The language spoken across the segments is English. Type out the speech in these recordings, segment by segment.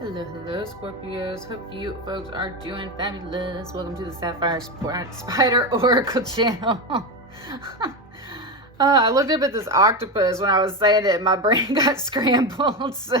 Hello, hello, Scorpios. Hope you folks are doing fabulous. Welcome to the Sapphire Spider Oracle channel. I looked up at this octopus when I was saying it and my brain got scrambled. So,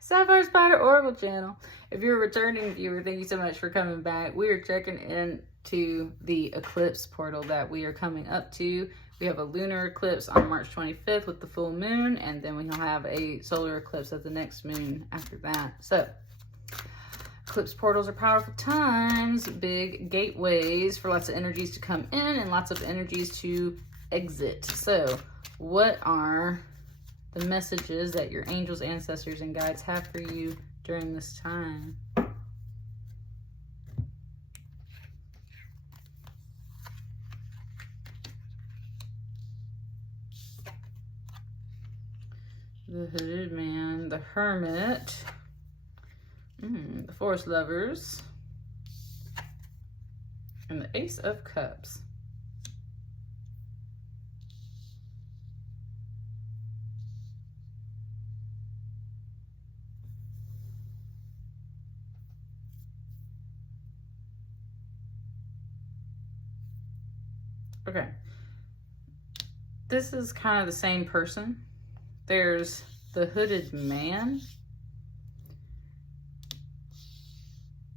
Sapphire Spider Oracle channel. If you're a returning viewer, thank you so much for coming back. We are checking into the eclipse portal that we are coming up to. We have a lunar eclipse on March 25th with the full moon, and then we'll have a solar eclipse at the next moon after that. So, eclipse portals are powerful times, big gateways for lots of energies to come in and lots of energies to exit. So, what are the messages that your angels, ancestors, and guides have for you during this time? The Hooded Man, the Hermit, the Forest Lovers, and the Ace of Cups. Okay. This is kind of the same person. There's the Hooded Man.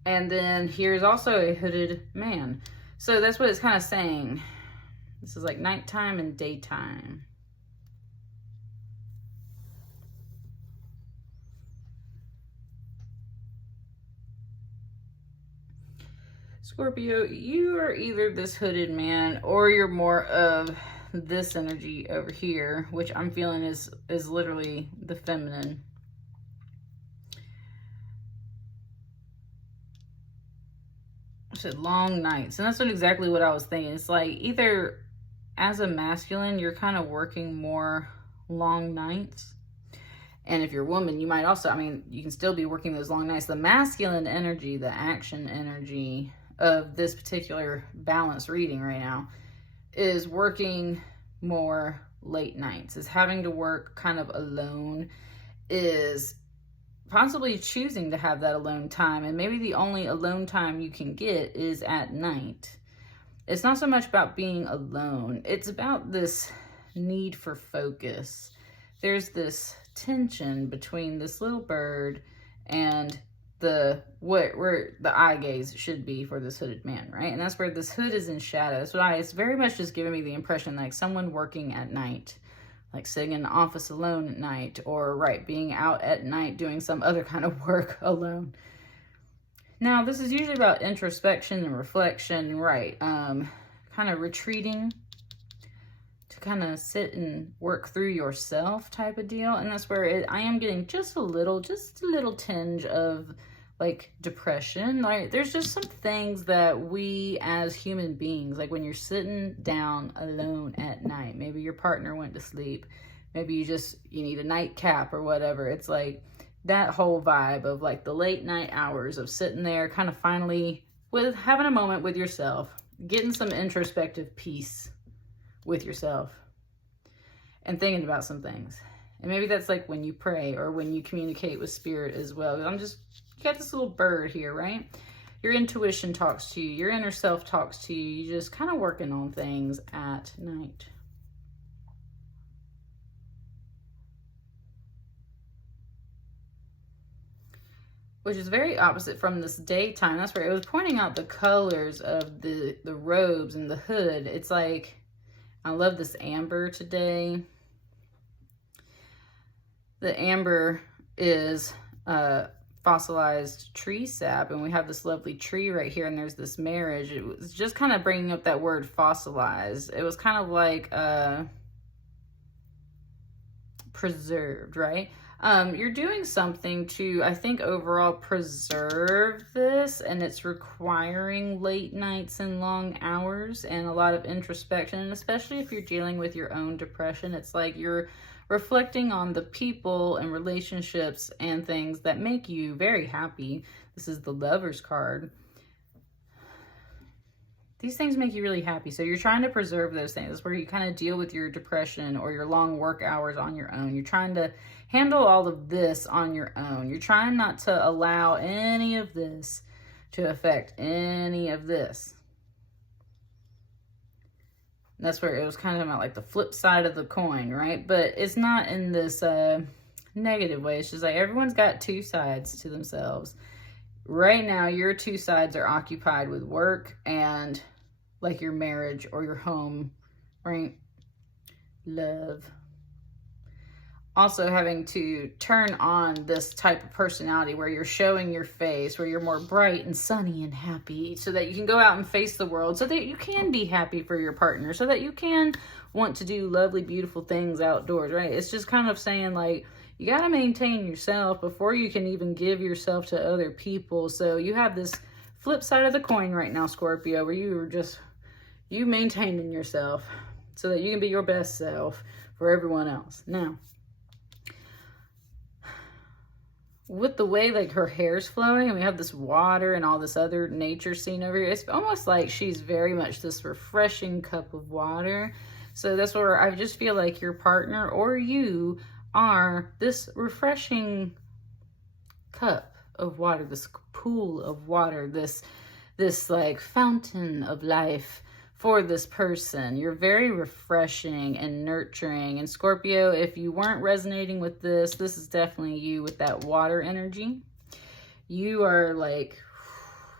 And then here's also a Hooded Man. So that's what it's kind of saying. This is like nighttime and daytime. Scorpio, you are either this Hooded Man or you're more of this energy over here, which I'm feeling is literally the feminine. I said long nights, and that's exactly what I was thinking. It's like either as a masculine, you're kind of working more long nights. And if you're a woman, you might also, I mean, you can still be working those long nights. The masculine energy, the action energy of this particular balance reading right now is working more late nights, is having to work kind of alone, is possibly choosing to have that alone time. And maybe the only alone time you can get is at night. It's not so much about being alone. It's about this need for focus. There's this tension between this little bird and where the eye gaze should be for this Hooded Man, right? And that's where this hood is in shadow. So it's very much just giving me the impression like someone working at night, like sitting in the office alone at night, or being out at night doing some other kind of work alone. Now, this is usually about introspection and reflection, kind of retreating to kind of sit and work through yourself type of deal. And that's where I am getting just a little tinge of like depression. Like there's just some things that we as human beings, like when you're sitting down alone at night, maybe your partner went to sleep, maybe you need a nightcap or whatever. It's like that whole vibe of like the late night hours of sitting there kind of finally with having a moment with yourself, getting some introspective peace with yourself and thinking about some things. And maybe that's like when you pray or when you communicate with spirit as well. You got this little bird here, right? Your intuition talks to you. Your inner self talks to you. You're just kind of working on things at night. Which is very opposite from this daytime. That's where it was pointing out the colors of the robes and the hood. It's like, I love this amber today. The amber is fossilized tree sap, and we have this lovely tree right here, and there's this marriage. It was just kind of bringing up that word fossilized. It was kind of like preserved, right? You're doing something to, I think, overall preserve this, and it's requiring late nights and long hours and a lot of introspection. And especially if you're dealing with your own depression, it's like you're reflecting on the people and relationships and things that make you very happy. This is the Lover's card. these things make you really happy. So you're trying to preserve those things. That's where you kind of deal with your depression or your long work hours on your own. You're trying to handle all of this on your own. You're trying not to allow any of this to affect any of this. That's where it was kind of about like the flip side of the coin, right? But it's not in this negative way. It's just like everyone's got two sides to themselves. Right now, your two sides are occupied with work and like your marriage or your home, right? Love. Also having to turn on this type of personality where you're showing your face, where you're more bright and sunny and happy, so that you can go out and face the world, so that you can be happy for your partner, so that you can want to do lovely, beautiful things outdoors, right? It's just kind of saying like, you got to maintain yourself before you can even give yourself to other people. So you have this flip side of the coin right now, Scorpio, where you are just, you maintaining yourself so that you can be your best self for everyone else. Now, with the way like her hair's flowing and we have this water and all this other nature scene over here, it's almost like she's very much this refreshing cup of water. So that's where I just feel like your partner or you are this refreshing cup of water, this pool of water, this like fountain of life for this person. You're very refreshing and nurturing. And Scorpio, if you weren't resonating with this, this is definitely you with that water energy. You are like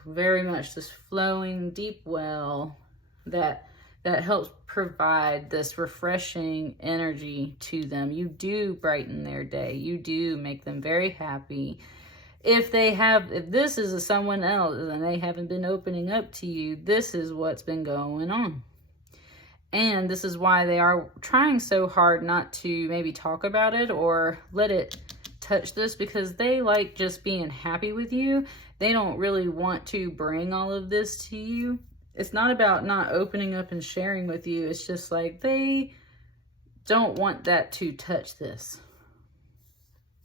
very much this flowing deep well that helps provide this refreshing energy to them. You do brighten their day. You do make them very happy. If this is someone else and they haven't been opening up to you, this is what's been going on. And this is why they are trying so hard not to maybe talk about it or let it touch this, because they like just being happy with you. They don't really want to bring all of this to you. It's not about not opening up and sharing with you. It's just like they don't want that to touch this,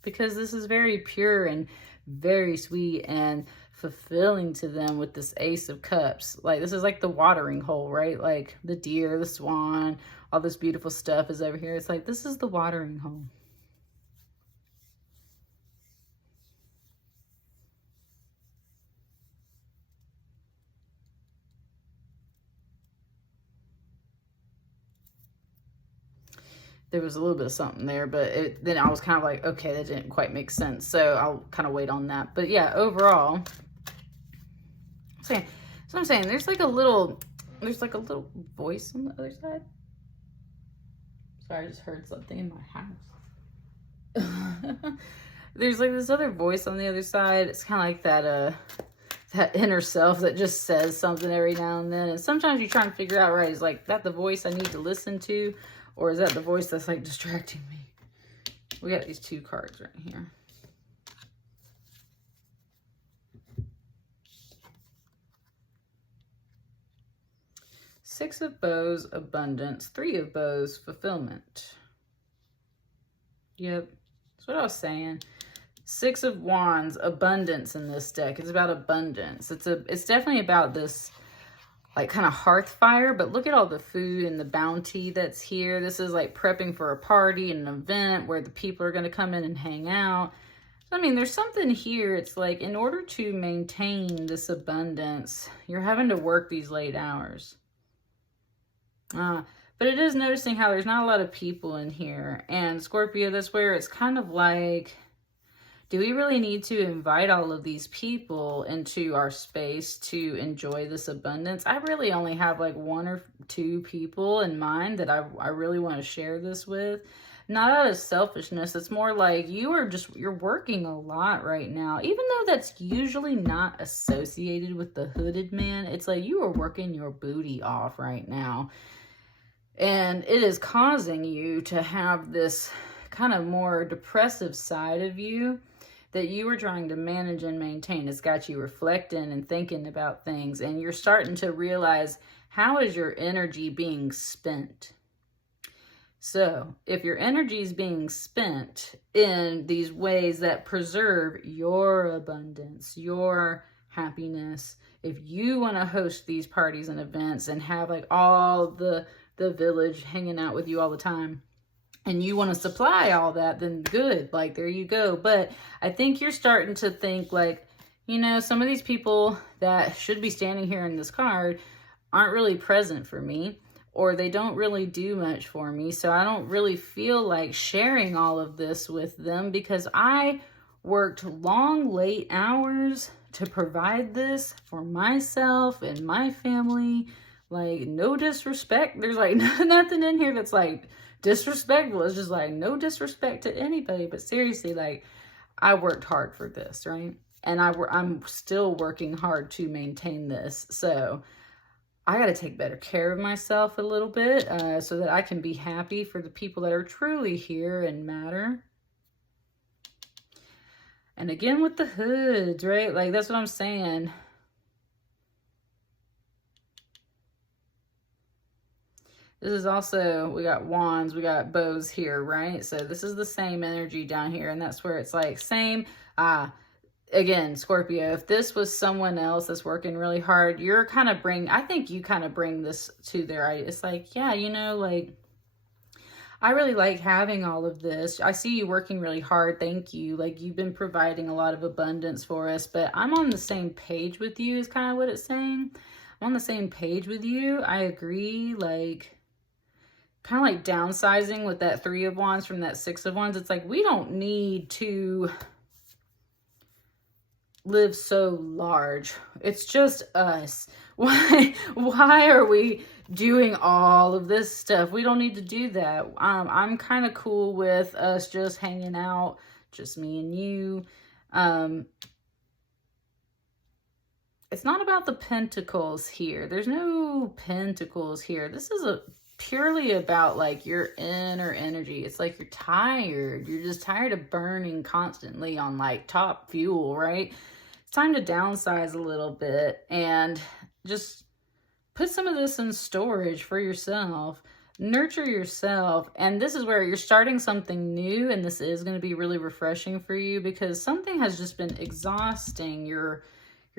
because this is very pure and very sweet and fulfilling to them with this Ace of Cups. Like this is like the watering hole, right? Like the deer, the swan, all this beautiful stuff is over here. It's like this is the watering hole. There was a little bit of something there, but then I was kind of like, okay, that didn't quite make sense. So I'll kind of wait on that. But yeah, overall, so I'm saying there's like a little voice on the other side. Sorry, I just heard something in my house. There's like this other voice on the other side. It's kind of like that inner self that just says something every now and then. And sometimes you try and figure out, right, is like that the voice I need to listen to? Or is that the voice that's like distracting me? We got these two cards right here. Six of Bows, abundance. Three of Bows, fulfillment. Yep, that's what I was saying. Six of Wands, abundance in this deck. It's about abundance. It's definitely about this like kind of hearth fire, but look at all the food and the bounty that's here. This is like prepping for a party and an event where the people are going to come in and hang out. So, I mean, there's something here. It's like in order to maintain this abundance, you're having to work these late hours. But it is noticing how there's not a lot of people in here. And Scorpio, that's where it's kind of like, do we really need to invite all of these people into our space to enjoy this abundance? I really only have like one or two people in mind that I really want to share this with. Not out of selfishness. It's more like you're working a lot right now. Even though that's usually not associated with the hooded man, it's like you are working your booty off right now. And it is causing you to have this kind of more depressive side of you that you were trying to manage and maintain. It's got you reflecting and thinking about things, and you're starting to realize, how is your energy being spent? So if your energy is being spent in these ways that preserve your abundance, your happiness, if you want to host these parties and events and have like all the village hanging out with you all the time, and you want to supply all that, then good, like there you go. But I think you're starting to think like, you know, some of these people that should be standing here in this card aren't really present for me, or they don't really do much for me. So I don't really feel like sharing all of this with them because I worked long, late hours to provide this for myself and my family. Like, no disrespect. There's like nothing in here that's like disrespectful. It's just like no disrespect to anybody. But seriously, like, I worked hard for this, right? And I'm still working hard to maintain this. So I got to take better care of myself a little bit so that I can be happy for the people that are truly here and matter. And again with the hoods, right? Like, that's what I'm saying. This is also, we got wands, we got bows here, right? So this is the same energy down here. And that's where it's like, same. Again, Scorpio, if this was someone else that's working really hard, you're kind of I think you kind of bring this to their, it's like, yeah, you know, like, I really like having all of this. I see you working really hard. Thank you. Like, you've been providing a lot of abundance for us, but I'm on the same page with you is kind of what it's saying. I'm on the same page with you. I agree. Like, kind of like downsizing with that 3 of Wands from that 6 of Wands. It's like, we don't need to live so large. It's just us. Why are we doing all of this stuff? We don't need to do that. I'm kind of cool with us just hanging out, just me and you. It's not about the pentacles here. There's no pentacles here. This is purely about like your inner energy. It's like you're tired. You're just tired of burning constantly on like top fuel, right? It's time to downsize a little bit and just put some of this in storage for yourself. Nurture yourself. And this is where you're starting something new, and this is going to be really refreshing for you because something has just been exhausting your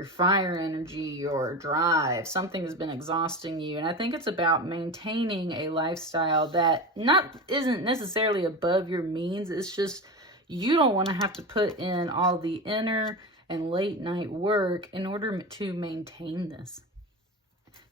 fire energy, your drive. Something has been exhausting you. And I think it's about maintaining a lifestyle that isn't necessarily above your means. It's just you don't want to have to put in all the inner and late night work in order to maintain this.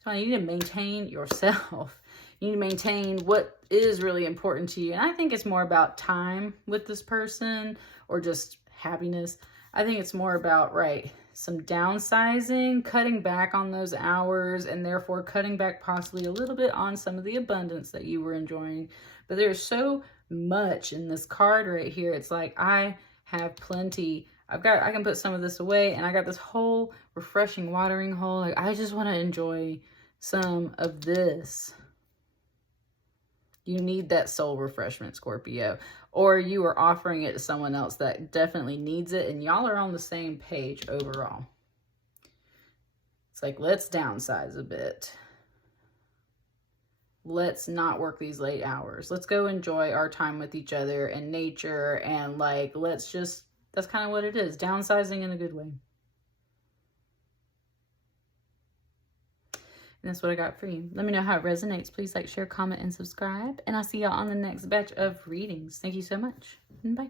So you need to maintain yourself. You need to maintain what is really important to you. And I think it's more about time with this person or just happiness. I think it's more about, right, some downsizing, cutting back on those hours, and therefore cutting back possibly a little bit on some of the abundance that you were enjoying. But there's so much in this card right here. It's like, I have plenty. I can put some of this away, and I got this whole refreshing watering hole. Like, I just want to enjoy some of this. You need that soul refreshment, Scorpio, or you are offering it to someone else that definitely needs it, and y'all are on the same page overall. It's like, let's downsize a bit. Let's not work these late hours. Let's go enjoy our time with each other and nature, and like, let's just, that's kind of what it is. Downsizing in a good way. And that's what I got for you. Let me know how it resonates. Please like, share, comment, and subscribe. And I'll see y'all on the next batch of readings. Thank you so much. Bye.